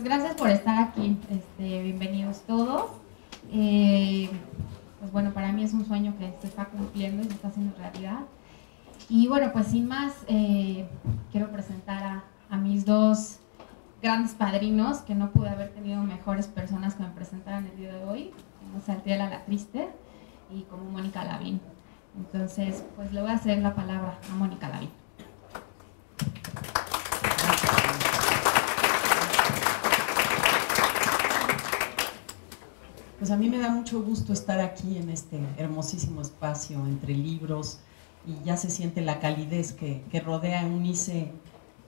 Pues gracias por estar aquí, bienvenidos todos. Pues bueno, para mí es un sueño que se está cumpliendo y se está haciendo realidad. Y bueno, pues sin más, quiero presentar a mis dos grandes padrinos, que no pude haber tenido mejores personas que me presentaran el día de hoy, como Saltiel Alatriste y como Mónica Lavín. Entonces, pues le voy a ceder la palabra a Mónica Lavín. Pues a mí me da mucho gusto estar aquí en este hermosísimo espacio entre libros y ya se siente la calidez que rodea a Eunice,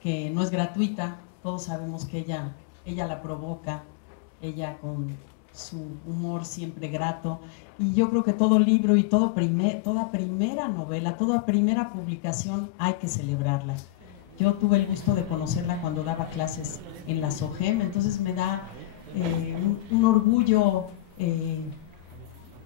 que no es gratuita. Todos sabemos que ella la provoca, ella con su humor siempre grato, y yo creo que todo libro y toda primera novela, toda primera publicación hay que celebrarla. Yo tuve el gusto de conocerla cuando daba clases en la SOGEM, entonces me da un orgullo.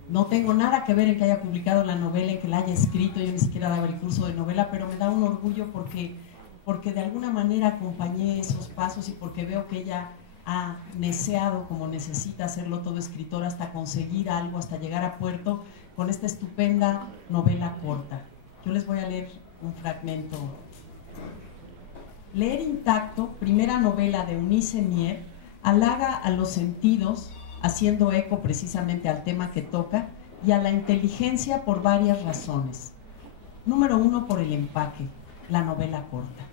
No tengo nada que ver en que haya publicado la novela, en que la haya escrito. Yo ni siquiera daba el curso de novela, pero me da un orgullo porque de alguna manera acompañé esos pasos y porque veo que ella ha neceado como necesita hacerlo todo escritor hasta conseguir algo, hasta llegar a puerto con esta estupenda novela corta. Yo les voy a leer un fragmento. Leer Intacto, primera novela de Eunice Mier, halaga a los sentidos, haciendo eco precisamente al tema que toca, y a la inteligencia por varias razones. Número 1, por el empaque, la novela corta.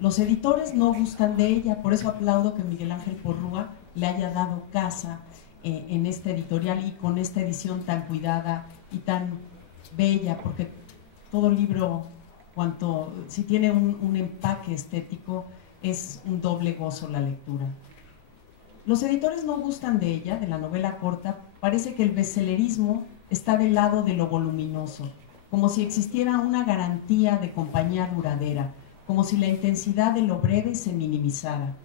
Los editores no gustan de ella, por eso aplaudo que Miguel Ángel Porrúa le haya dado casa en este editorial y con esta edición tan cuidada y tan bella, porque todo libro, si tiene un empaque estético, es un doble gozo la lectura. Los editores no gustan de ella, de la novela corta. Parece que el bestsellerismo está del lado de lo voluminoso, como si existiera una garantía de compañía duradera, como si la intensidad de lo breve se minimizara.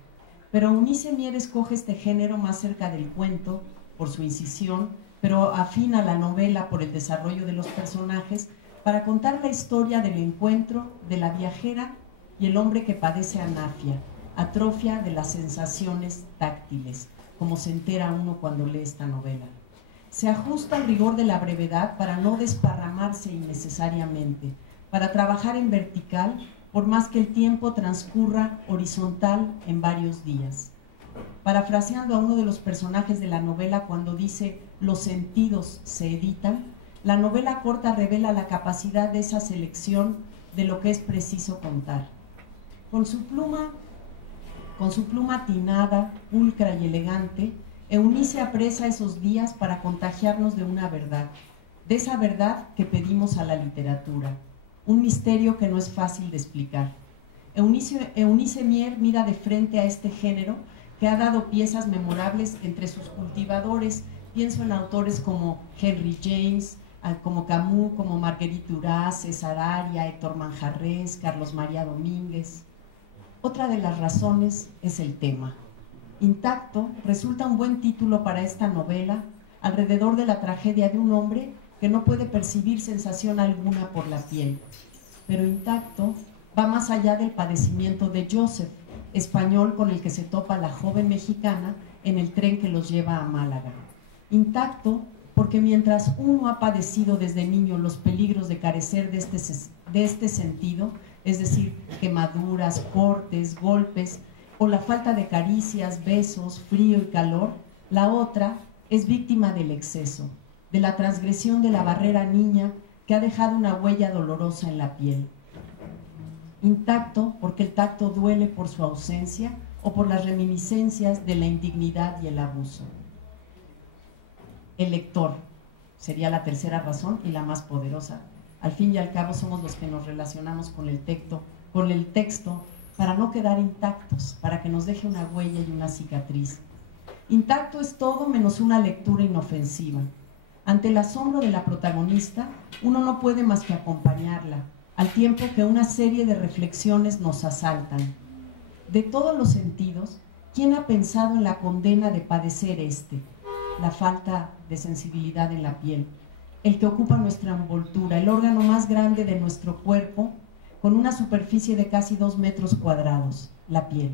Pero Eunice Mier escoge este género más cerca del cuento, por su incisión, pero afín a la novela por el desarrollo de los personajes, para contar la historia del encuentro de la viajera y el hombre que padece anafia, atrofia de las sensaciones táctiles, como se entera uno cuando lee esta novela. Se ajusta al rigor de la brevedad para no desparramarse innecesariamente, para trabajar en vertical, por más que el tiempo transcurra horizontal en varios días. Parafraseando a uno de los personajes de la novela cuando dice «los sentidos se editan», la novela corta revela la capacidad de esa selección de lo que es preciso contar. Con su pluma atinada, pulcra y elegante, Eunice apresa esos días para contagiarnos de una verdad, de esa verdad que pedimos a la literatura, un misterio que no es fácil de explicar. Eunice Mier mira de frente a este género que ha dado piezas memorables entre sus cultivadores. Pienso en autores como Henry James, como Camus, como Marguerite Duras, César Aria, Héctor Manjarrés, Carlos María Domínguez. Otra de las razones es el tema. Intacto resulta un buen título para esta novela, alrededor de la tragedia de un hombre que no puede percibir sensación alguna por la piel. Pero Intacto va más allá del padecimiento de Joseph, español con el que se topa la joven mexicana en el tren que los lleva a Málaga. Intacto porque mientras uno ha padecido desde niño los peligros de carecer de este sentido, es decir, quemaduras, cortes, golpes, o la falta de caricias, besos, frío y calor, la otra es víctima del exceso, de la transgresión de la barrera niña que ha dejado una huella dolorosa en la piel. Intacto porque el tacto duele por su ausencia o por las reminiscencias de la indignidad y el abuso. El lector sería la tercera razón y la más poderosa. Al fin y al cabo somos los que nos relacionamos con el texto para no quedar intactos, para que nos deje una huella y una cicatriz. Intacto es todo menos una lectura inofensiva. Ante el asombro de la protagonista, uno no puede más que acompañarla, al tiempo que una serie de reflexiones nos asaltan. De todos los sentidos, ¿quién ha pensado en la condena de padecer la falta de sensibilidad en la piel, el que ocupa nuestra envoltura, el órgano más grande de nuestro cuerpo, con una superficie de casi 2 metros cuadrados, la piel?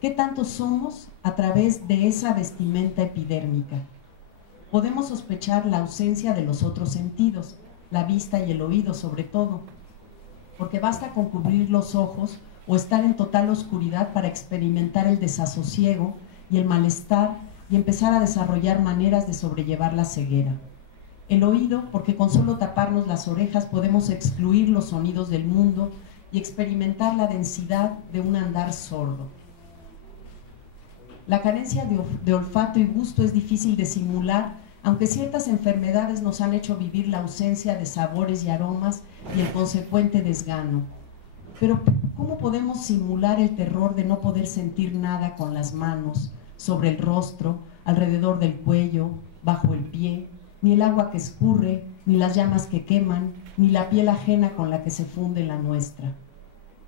¿Qué tanto somos a través de esa vestimenta epidérmica? Podemos sospechar la ausencia de los otros sentidos, la vista y el oído sobre todo, porque basta con cubrir los ojos o estar en total oscuridad para experimentar el desasosiego y el malestar y empezar a desarrollar maneras de sobrellevar la ceguera. El oído, porque con solo taparnos las orejas podemos excluir los sonidos del mundo y experimentar la densidad de un andar sordo. La carencia de olfato y gusto es difícil de simular, aunque ciertas enfermedades nos han hecho vivir la ausencia de sabores y aromas y el consecuente desgano. Pero, ¿cómo podemos simular el terror de no poder sentir nada con las manos, sobre el rostro, alrededor del cuello, bajo el pie, ni el agua que escurre, ni las llamas que queman, ni la piel ajena con la que se funde la nuestra?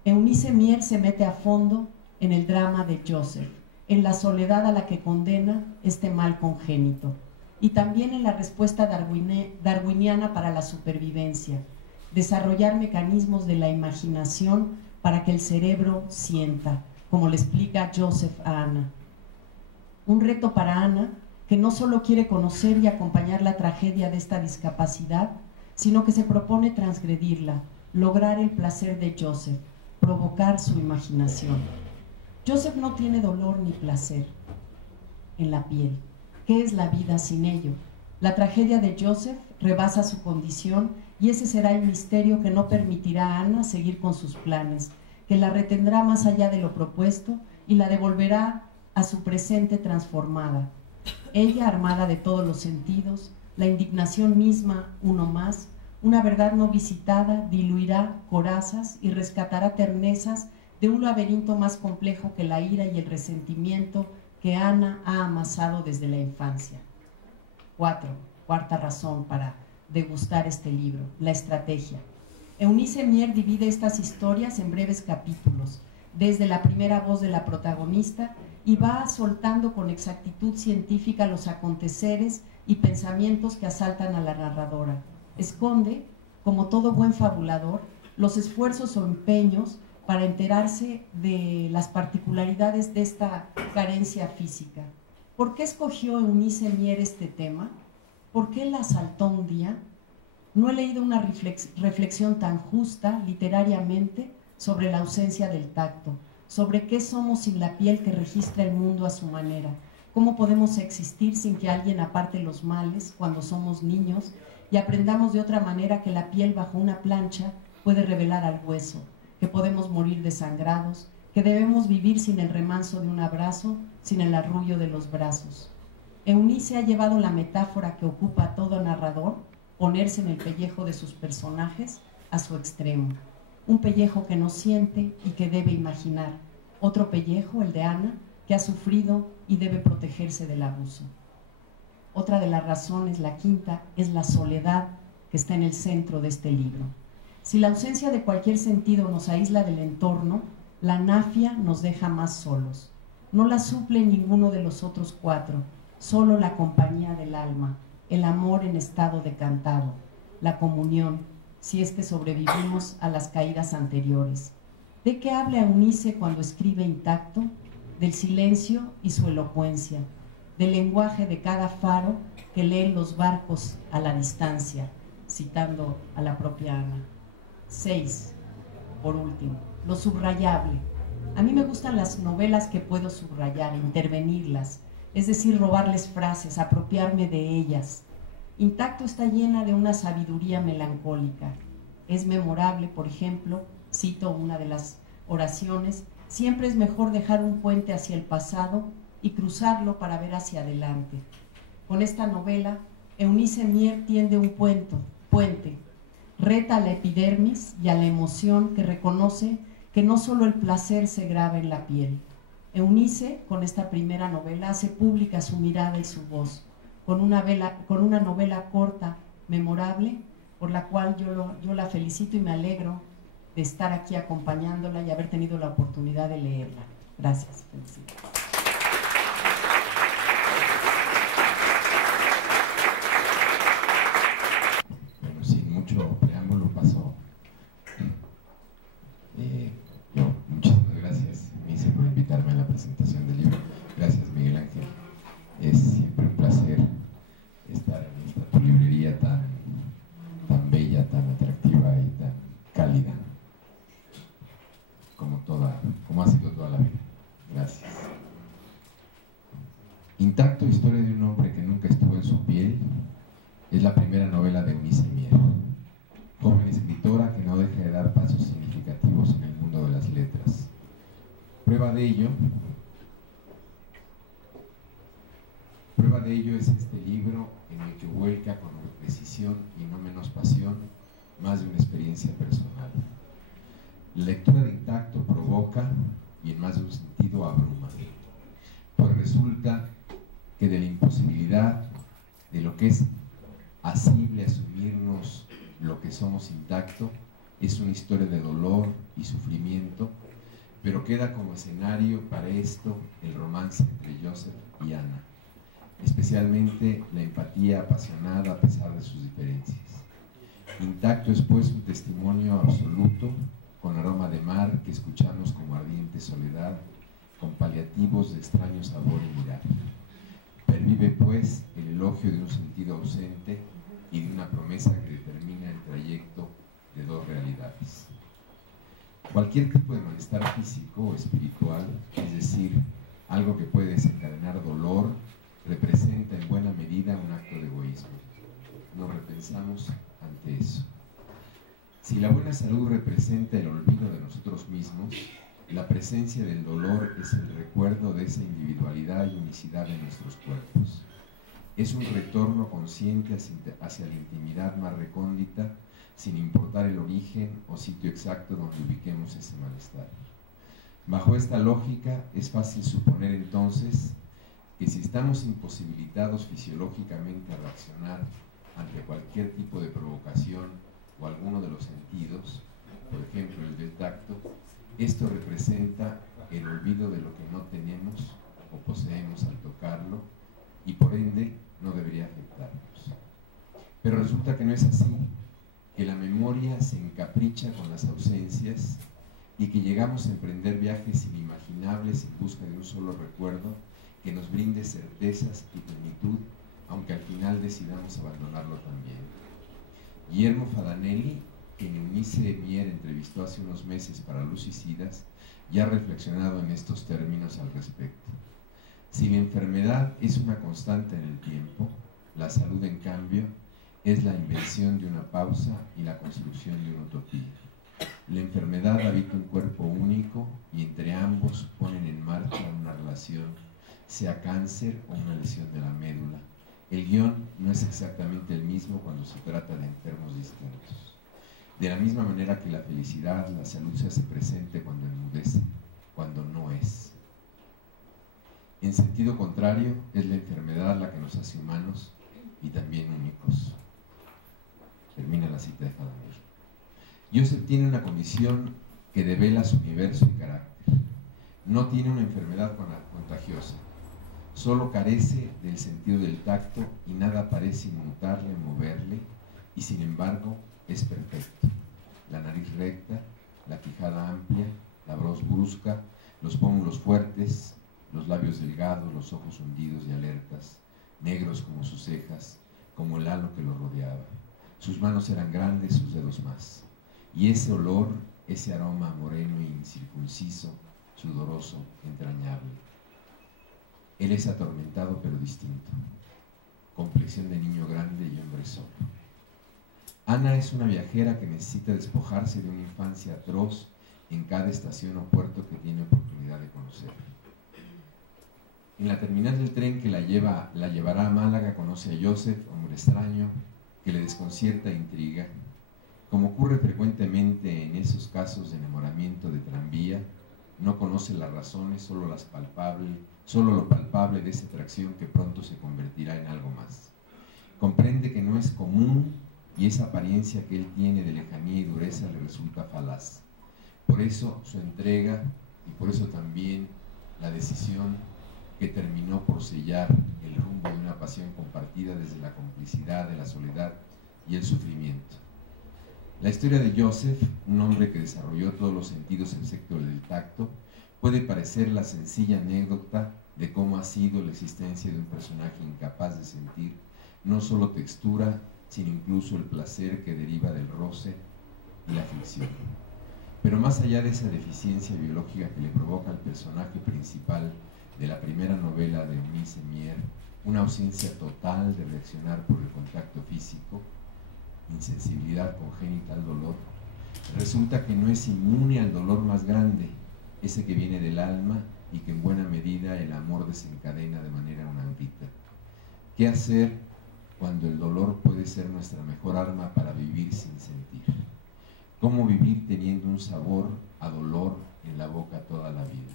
Eunice Mier se mete a fondo en el drama de Joseph, en la soledad a la que condena este mal congénito, y también en la respuesta darwiniana para la supervivencia, desarrollar mecanismos de la imaginación para que el cerebro sienta, como le explica Joseph a Ana. Un reto para Ana, que no solo quiere conocer y acompañar la tragedia de esta discapacidad, sino que se propone transgredirla, lograr el placer de Joseph, provocar su imaginación. Joseph no tiene dolor ni placer en la piel. ¿Qué es la vida sin ello? La tragedia de Joseph rebasa su condición y ese será el misterio que no permitirá a Ana seguir con sus planes, que la retendrá más allá de lo propuesto y la devolverá a su presente transformada. Ella, armada de todos los sentidos, la indignación misma, uno más, una verdad no visitada, diluirá corazas y rescatará ternezas de un laberinto más complejo que la ira y el resentimiento que Ana ha amasado desde la infancia. Cuarta razón para degustar este libro, la estrategia. Eunice Mier divide estas historias en breves capítulos, desde la primera voz de la protagonista, y va soltando con exactitud científica los aconteceres y pensamientos que asaltan a la narradora. Esconde, como todo buen fabulador, los esfuerzos o empeños para enterarse de las particularidades de esta carencia física. ¿Por qué escogió Eunice Mier este tema? ¿Por qué la asaltó un día? No he leído una reflexión tan justa, literariamente, sobre la ausencia del tacto, sobre qué somos sin la piel que registra el mundo a su manera, cómo podemos existir sin que alguien aparte los males cuando somos niños y aprendamos de otra manera que la piel bajo una plancha puede revelar al hueso, que podemos morir desangrados, que debemos vivir sin el remanso de un abrazo, sin el arrullo de los brazos. Eunice ha llevado la metáfora que ocupa a todo narrador, ponerse en el pellejo de sus personajes, a su extremo. Un pellejo que no siente y que debe imaginar. Otro pellejo, el de Ana, que ha sufrido y debe protegerse del abuso. Otra de las razones, la quinta, es la soledad que está en el centro de este libro. Si la ausencia de cualquier sentido nos aísla del entorno, la nafia nos deja más solos. No la suple ninguno de los otros cuatro, solo la compañía del alma, el amor en estado decantado, la comunión, si es que sobrevivimos a las caídas anteriores. ¿De qué habla Eunice cuando escribe intacto? Del silencio y su elocuencia, del lenguaje de cada faro que leen los barcos a la distancia, citando a la propia Ana. 6. Por último, lo subrayable. A mí me gustan las novelas que puedo subrayar, intervenirlas, es decir, robarles frases, apropiarme de ellas. Intacto está llena de una sabiduría melancólica. Es memorable, por ejemplo, cito una de las oraciones, siempre es mejor dejar un puente hacia el pasado y cruzarlo para ver hacia adelante. Con esta novela, Eunice Mier tiende un puente, reta a la epidermis y a la emoción que reconoce que no solo el placer se graba en la piel. Eunice, con esta primera novela, hace pública su mirada y su voz, con una novela corta, memorable, por la cual yo la felicito y me alegro de estar aquí acompañándola y haber tenido la oportunidad de leerla. Gracias. Felicito. Bueno, sin mucho preámbulo paso. Muchísimas gracias, Eunice, por invitarme a la presentación. Intacto, historia de un hombre que nunca estuvo en su piel, es la primera novela de Eunice Mier, joven escritora que no deja de dar pasos significativos en el mundo de las letras. Prueba de ello es este libro en el que vuelca con precisión y no menos pasión más de una experiencia personal. La lectura de Intacto provoca y en más de un sentido abruma, pues resulta que de la imposibilidad de lo que es asible asumirnos lo que somos intacto es una historia de dolor y sufrimiento, pero queda como escenario para esto el romance entre Joseph y Ana, especialmente la empatía apasionada a pesar de sus diferencias. Intacto es pues un testimonio absoluto, con aroma de mar que escuchamos como ardiente soledad, con paliativos de extraño sabor y mirar. Pervive pues el elogio de un sentido ausente y de una promesa que determina el trayecto de dos realidades. Cualquier tipo de malestar físico o espiritual, es decir, algo que puede desencadenar dolor, representa en buena medida un acto de egoísmo. Nos repensamos ante eso. Si la buena salud representa el olvido de nosotros mismos, la presencia del dolor es el recuerdo de esa individualidad y unicidad de nuestros cuerpos. Es un retorno consciente hacia la intimidad más recóndita, sin importar el origen o sitio exacto donde ubiquemos ese malestar. Bajo esta lógica, es fácil suponer entonces que si estamos imposibilitados fisiológicamente a reaccionar ante cualquier tipo de provocación o alguno de los sentidos, por ejemplo el del tacto, esto representa el olvido de lo que no tenemos o poseemos al tocarlo y por ende no debería afectarnos. Pero resulta que no es así, que la memoria se encapricha con las ausencias y que llegamos a emprender viajes inimaginables en busca de un solo recuerdo que nos brinde certezas y plenitud, aunque al final decidamos abandonarlo también. Guillermo Fadanelli, quien Eunice Mier entrevistó hace unos meses para Lucicidas, ya ha reflexionado en estos términos al respecto. Si la enfermedad es una constante en el tiempo, la salud, en cambio, es la invención de una pausa y la construcción de una utopía. La enfermedad habita un cuerpo único y entre ambos ponen en marcha una relación, sea cáncer o una lesión de la médula. El guión no es exactamente el mismo cuando se trata de enfermos distintos. De la misma manera que la felicidad, la salud se hace presente cuando enmudece, cuando no es. En sentido contrario, es la enfermedad la que nos hace humanos y también únicos. Termina la cita de Fadanelli. Joseph tiene una condición que devela su universo y carácter. No tiene una enfermedad contagiosa, solo carece del sentido del tacto y nada parece inmutarle, moverle, y sin embargo es perfecto. La nariz recta, la quijada amplia, la voz brusca, los pómulos fuertes, los labios delgados, los ojos hundidos y alertas, negros como sus cejas, como el halo que lo rodeaba. Sus manos eran grandes, sus dedos más. Y ese olor, ese aroma moreno e incircunciso, sudoroso, entrañable. Él es atormentado pero distinto. Complexión de niño grande y hombre solo. Ana es una viajera que necesita despojarse de una infancia atroz en cada estación o puerto que tiene oportunidad de conocer. En la terminal del tren que la llevará a Málaga conoce a Joseph, hombre extraño, que le desconcierta e intriga. Como ocurre frecuentemente en esos casos de enamoramiento de tranvía, no conoce las razones, solo lo palpable de esa atracción que pronto se convertirá en algo más. Comprende que no es común y esa apariencia que él tiene de lejanía y dureza le resulta falaz. Por eso su entrega y por eso también la decisión que terminó por sellar el rumbo de una pasión compartida desde la complicidad de la soledad y el sufrimiento. La historia de Joseph, un hombre que desarrolló todos los sentidos excepto el del tacto, puede parecer la sencilla anécdota de cómo ha sido la existencia de un personaje incapaz de sentir no solo textura, sino incluso el placer que deriva del roce y la fricción. Pero más allá de esa deficiencia biológica que le provoca al personaje principal de la primera novela de Eunice Mier, una ausencia total de reaccionar por el contacto físico, insensibilidad congénita al dolor, resulta que no es inmune al dolor más grande, ese que viene del alma y que en buena medida el amor desencadena de manera inaudita. ¿Qué hacer cuando el dolor puede ser nuestra mejor arma para vivir sin sentir? ¿Cómo vivir teniendo un sabor a dolor en la boca toda la vida?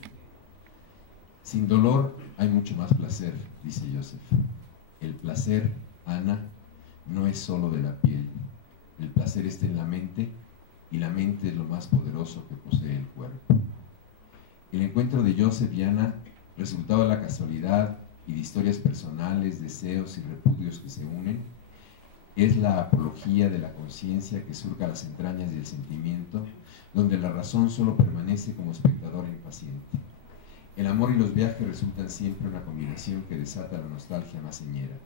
Sin dolor hay mucho más placer, dice Joseph. El placer, Ana, no es solo de la piel. El placer está en la mente y la mente es lo más poderoso que posee el cuerpo. El encuentro de Joseph y Ana, resultado de la casualidad y de historias personales, deseos y repudios que se unen, es la apología de la conciencia que surca las entrañas del sentimiento, donde la razón solo permanece como espectadora impaciente. El amor y los viajes resultan siempre una combinación que desata la nostalgia más señera,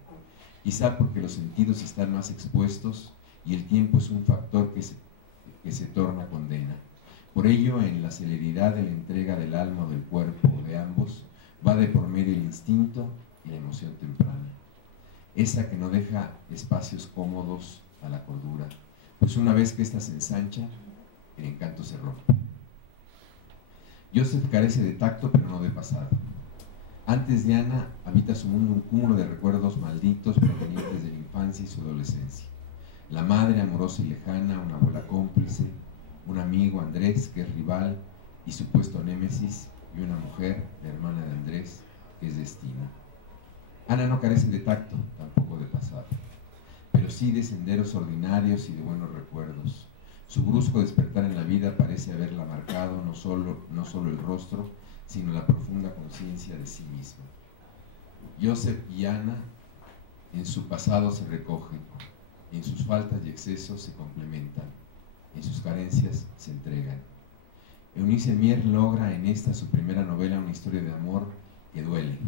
quizá porque los sentidos están más expuestos y el tiempo es un factor que se torna condena. Por ello, en la celeridad de la entrega del alma o del cuerpo o de ambos, va de por medio el instinto y la emoción temprana, esa que no deja espacios cómodos a la cordura, pues una vez que ésta se ensancha, el encanto se rompe. Joseph carece de tacto, pero no de pasado. Antes de Ana, habita su mundo un cúmulo de recuerdos malditos provenientes de la infancia y su adolescencia. La madre amorosa y lejana, una abuela cómplice, un amigo, Andrés, que es rival y supuesto némesis, y una mujer, la hermana de Andrés, que es destino. Ana no carece de tacto, tampoco de pasado, pero sí de senderos ordinarios y de buenos recuerdos. Su brusco despertar en la vida parece haberla marcado no solo el rostro, sino la profunda conciencia de sí misma. Joseph y Ana en su pasado se recogen, en sus faltas y excesos se complementan, en sus carencias se entregan. Eunice Mier logra en esta su primera novela una historia de amor que duele,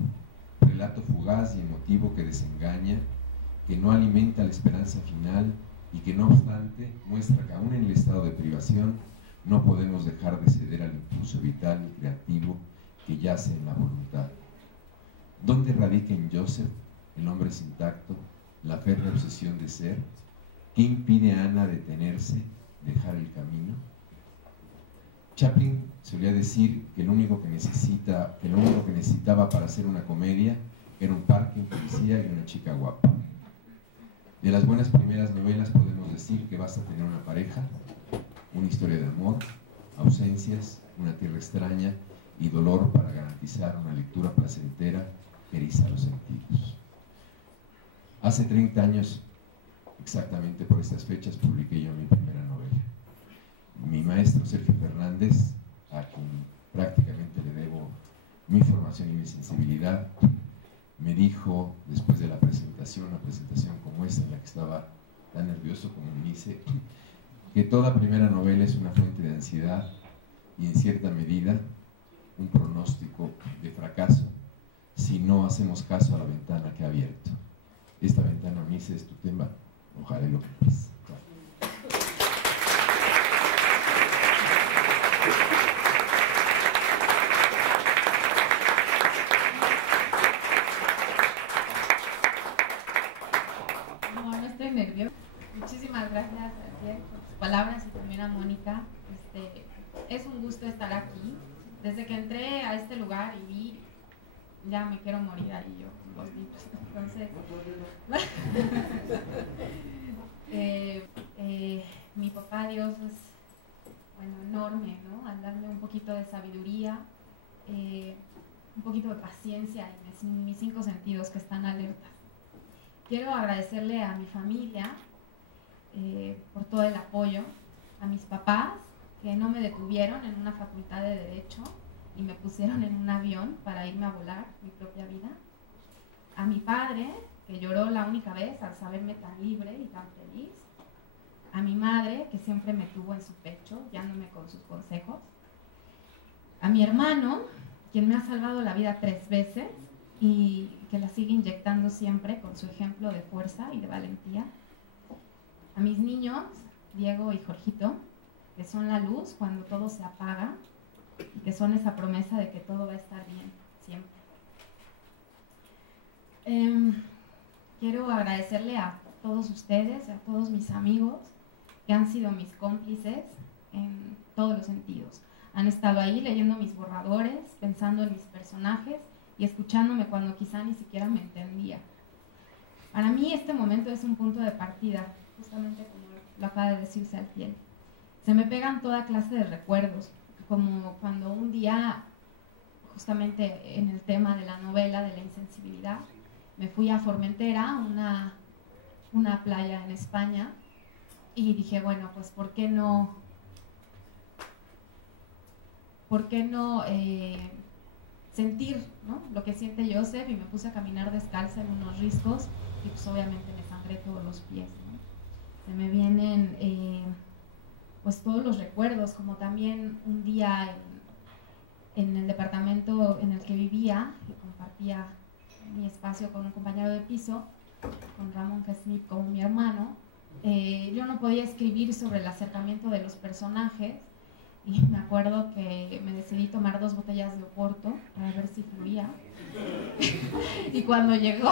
relato fugaz y emotivo que desengaña, que no alimenta la esperanza final y que no obstante muestra que aún en el estado de privación no podemos dejar de ceder al impulso vital y creativo que yace en la voluntad. ¿Dónde radica en Joseph, el hombre sin tacto, la férrea obsesión de ser? ¿Qué impide a Ana detenerse, dejar el camino? Chaplin solía decir que lo único que necesitaba para hacer una comedia era un parque, un policía y una chica guapa. De las buenas primeras novelas podemos decir que basta tener una pareja, una historia de amor, ausencias, una tierra extraña y dolor para garantizar una lectura placentera que eriza los sentidos. Hace 30 años, exactamente por estas fechas, publiqué yo mi primera novela. Mi maestro Sergio Fernández, a quien prácticamente le debo mi formación y mi sensibilidad, me dijo, después de la presentación, una presentación como esta, en la que estaba tan nervioso como Eunice, que toda primera novela es una fuente de ansiedad y en cierta medida un pronóstico de fracaso si no hacemos caso a la ventana que ha abierto. Esta ventana, Eunice, es tu tema, ojalá lo cumples. No estoy nerviosa. Muchísimas gracias a Asier por sus palabras y también a Mónica. Es un gusto estar aquí. Desde que entré a este lugar y vi, ya me quiero morir ahí yo con los libros. Entonces, mi papá Dios es enorme, ¿no? Al darme un poquito de sabiduría, un poquito de paciencia y mis 5 sentidos que están alertas. Quiero agradecerle a mi familia por todo el apoyo, a mis papás que no me detuvieron en una facultad de Derecho y me pusieron en un avión para irme a volar mi propia vida, a mi padre que lloró la única vez al saberme tan libre y tan feliz, a mi madre que siempre me tuvo en su pecho, guiándome con sus consejos, a mi hermano, quien me ha salvado la vida 3 veces y que la sigue inyectando siempre con su ejemplo de fuerza y de valentía, a mis niños, Diego y Jorgito, que son la luz cuando todo se apaga y que son esa promesa de que todo va a estar bien siempre. Quiero agradecerle a todos ustedes, a todos mis amigos que han sido mis cómplices en todos los sentidos. Han estado ahí leyendo mis borradores, pensando en mis personajes y escuchándome cuando quizá ni siquiera me entendía. Para mí este momento es un punto de partida, justamente como lo acaba de decir Saltiel. Se me pegan toda clase de recuerdos, como cuando un día, justamente en el tema de la novela de la insensibilidad, me fui a Formentera, una playa en España, y dije, bueno, pues ¿por qué no sentir, ¿no?, lo que siente Joseph? Y me puse a caminar descalza en unos riscos y pues obviamente me sangré todos los pies, ¿no? Se me vienen pues todos los recuerdos, como también un día en el departamento en el que vivía y compartía mi espacio con un compañero de piso, con Ramón Smith como mi hermano. Yo no podía escribir sobre el acercamiento de los personajes y me acuerdo que me decidí tomar 2 botellas de Oporto para ver si fluía. Y cuando llegó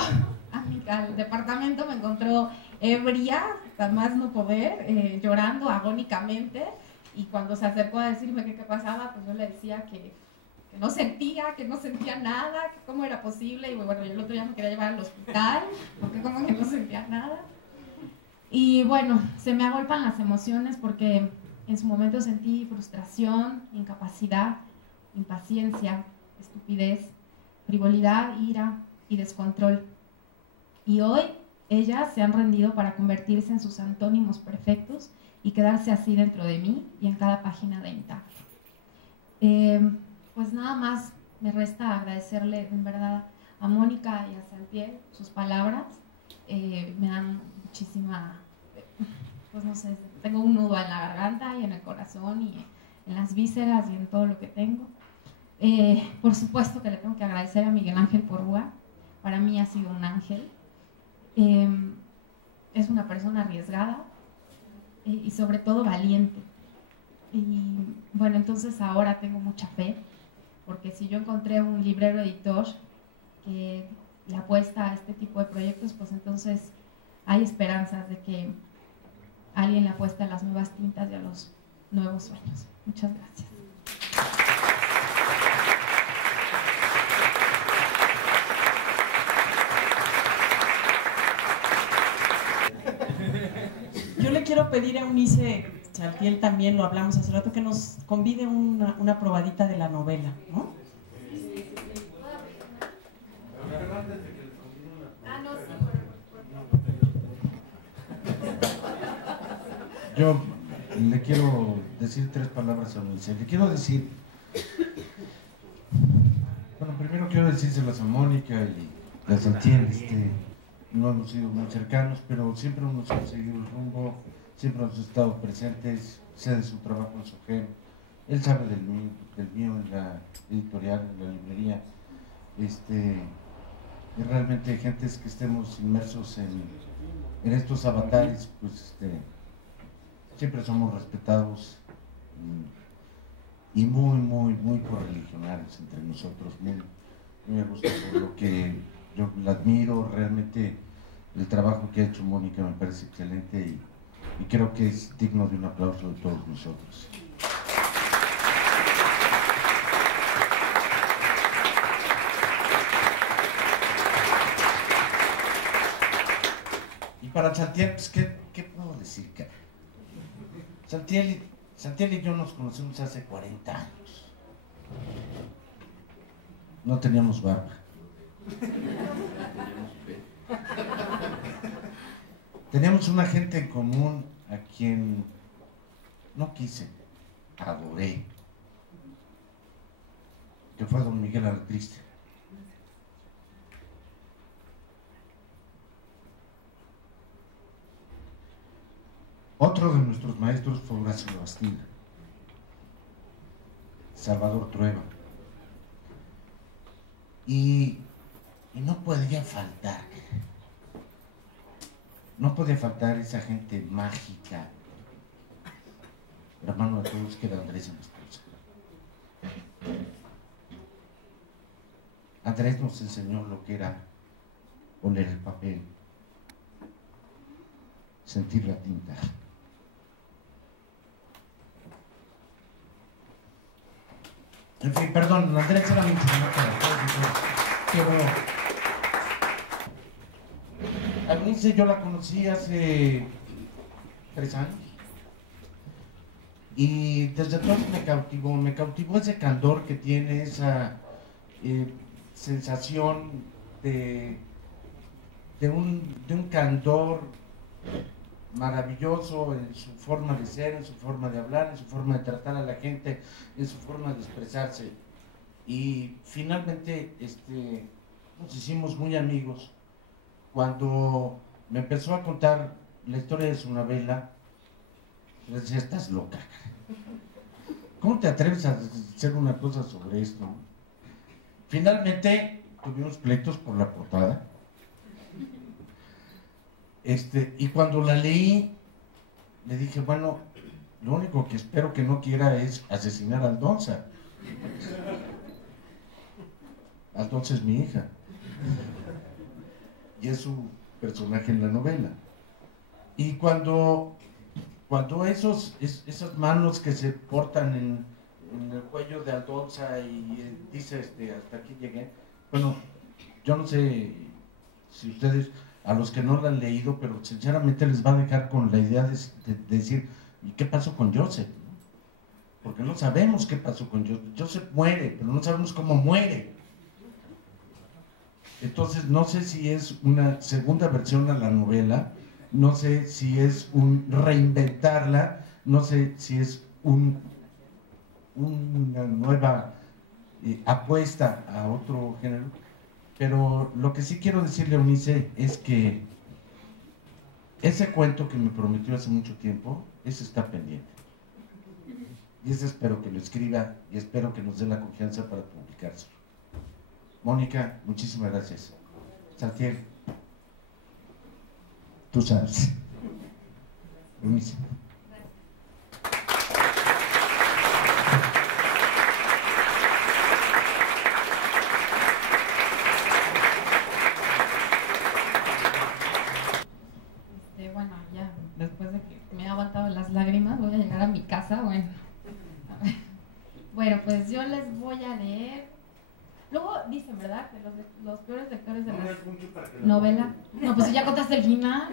al departamento me encontró ebria, hasta más no poder, llorando agónicamente, y cuando se acercó a decirme qué pasaba, pues yo le decía que no sentía nada, que cómo era posible, y bueno, yo el otro día me quería llevar al hospital, porque como que no sentía nada. Y bueno, se me agolpan las emociones porque en su momento sentí frustración, incapacidad, impaciencia, estupidez, frivolidad, ira y descontrol. Y hoy ellas se han rendido para convertirse en sus antónimos perfectos y quedarse así dentro de mí y en cada página de Intacto. Pues nada más me resta agradecerle en verdad a Mónica y a Saltiel sus palabras. Me dan muchísima, pues no sé, tengo un nudo en la garganta y en el corazón y en las vísceras y en todo lo que tengo. Por supuesto que le tengo que agradecer a Miguel Ángel Porrúa. Para mí ha sido un ángel. Es una persona arriesgada y sobre todo valiente. Y bueno, entonces ahora tengo mucha fe, porque si yo encontré un librero editor que le apuesta a este tipo de proyectos, pues entonces hay esperanzas de que alguien le apueste a las nuevas tintas y a los nuevos sueños. Muchas gracias. Yo le quiero pedir a Eunice Saltiel, también lo hablamos hace rato, que nos convide una probadita de la novela, ¿no? Yo le quiero decir 3 palabras a Eunice. Le quiero decir, bueno, primero quiero decírselas a Mónica y a Saltiel. No hemos sido muy cercanos, pero siempre hemos seguido el rumbo, siempre hemos estado presentes, sé de su trabajo en Sogem, él sabe del mío en la editorial, en la librería. Y realmente gentes que estemos inmersos en estos avatares, pues siempre somos respetados y muy correligionarios entre nosotros, muy a gusto, por lo que yo la admiro. Realmente el trabajo que ha hecho Mónica me parece excelente y creo que es digno de un aplauso de todos nosotros. Y para Saltiel, pues, ¿qué puedo decir, cara? Saltiel y yo nos conocemos hace 40 años. No teníamos barba. Teníamos una gente en común a quien no quise, adoré, que fue don Miguel Artriste. Otro de nuestros maestros fue Horacio Bastida, Salvador Trueba. Y no podía faltar esa gente mágica, hermano de todos, que era Andrés Anastosa. Andrés nos enseñó lo que era oler el papel, sentir la tinta. En fin, perdón, Andrés era mi pero a Eunice yo la conocí hace 3 años y desde entonces me cautivó ese candor que tiene, esa sensación de un candor maravilloso en su forma de ser, en su forma de hablar, en su forma de tratar a la gente, en su forma de expresarse. Y finalmente nos hicimos muy amigos. Cuando me empezó a contar la historia de su novela, le decía, estás loca. ¿Cómo te atreves a hacer una cosa sobre esto? Finalmente tuvimos pleitos por la portada. Y cuando la leí, le dije, bueno, lo único que espero que no quiera es asesinar a Aldonza. Aldonza es mi hija. Y es su personaje en la novela. Y cuando esas manos que se portan en el cuello de Aldonza y dice, hasta aquí llegué, bueno, yo no sé si ustedes, a los que no la han leído, pero sinceramente les va a dejar con la idea de decir, ¿y qué pasó con Joseph? Porque no sabemos qué pasó con Joseph. Joseph muere, pero no sabemos cómo muere. Entonces no sé si es una segunda versión a la novela, no sé si es un reinventarla, no sé si es una nueva apuesta a otro género. Pero lo que sí quiero decirle a Eunice es que ese cuento que me prometió hace mucho tiempo, ese está pendiente. Y ese espero que lo escriba y espero que nos dé la confianza para publicárselo. Mónica, muchísimas gracias. Santiago, tú sabes. Eunice. Bueno, ya después de que me he aguantado las lágrimas, voy a llegar a mi casa. Bueno, pues yo les voy a leer. Luego dicen, ¿verdad? Que los peores lectores de la novela. No, pues si ya contaste el final.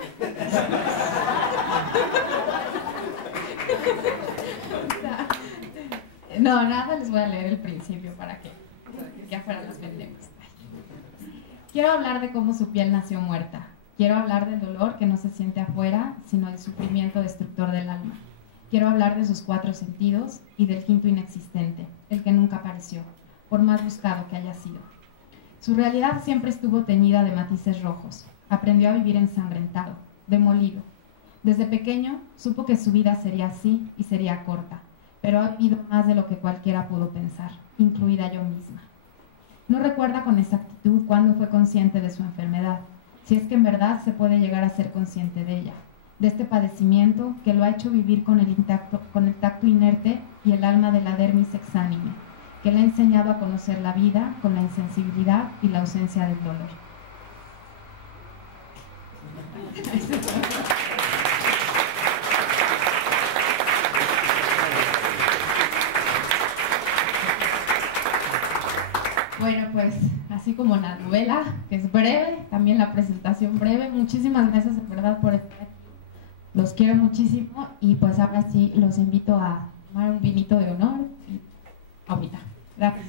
No, nada, les voy a leer el principio para que afuera las vendemos. Quiero hablar de cómo su piel nació muerta. Quiero hablar del dolor que no se siente afuera, sino del sufrimiento destructor del alma. Quiero hablar de sus 4 sentidos y del quinto inexistente, el que nunca apareció, por más buscado que haya sido. Su realidad siempre estuvo teñida de matices rojos. Aprendió a vivir ensangrentado, demolido. Desde pequeño supo que su vida sería así y sería corta, pero ha vivido más de lo que cualquiera pudo pensar, incluida yo misma. No recuerda con exactitud cuándo fue consciente de su enfermedad, si es que en verdad se puede llegar a ser consciente de ella, de este padecimiento que lo ha hecho vivir con el tacto inerte y el alma de la dermis exánime, que le ha enseñado a conocer la vida con la insensibilidad y la ausencia del dolor. Bueno, pues así como la novela, que es breve, también la presentación breve. Muchísimas gracias en verdad por estar aquí. Los quiero muchísimo y pues ahora sí los invito a tomar un vinito de honor y ahorita. Gracias.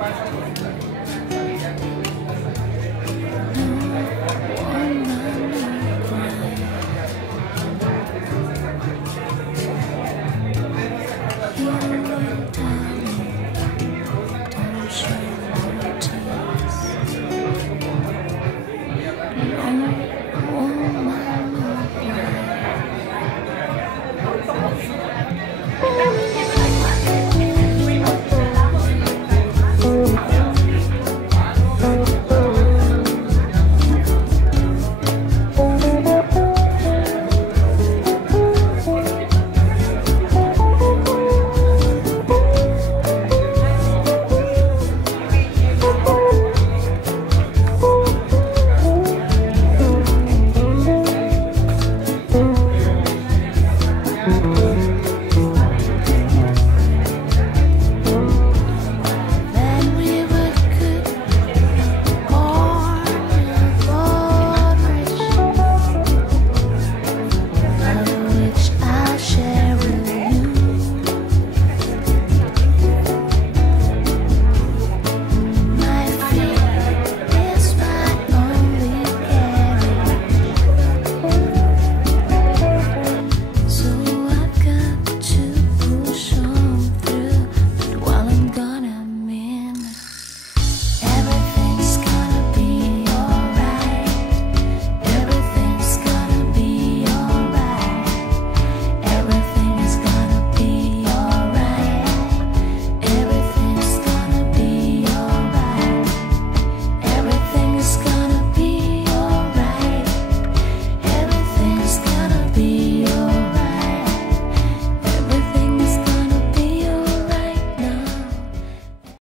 pasa.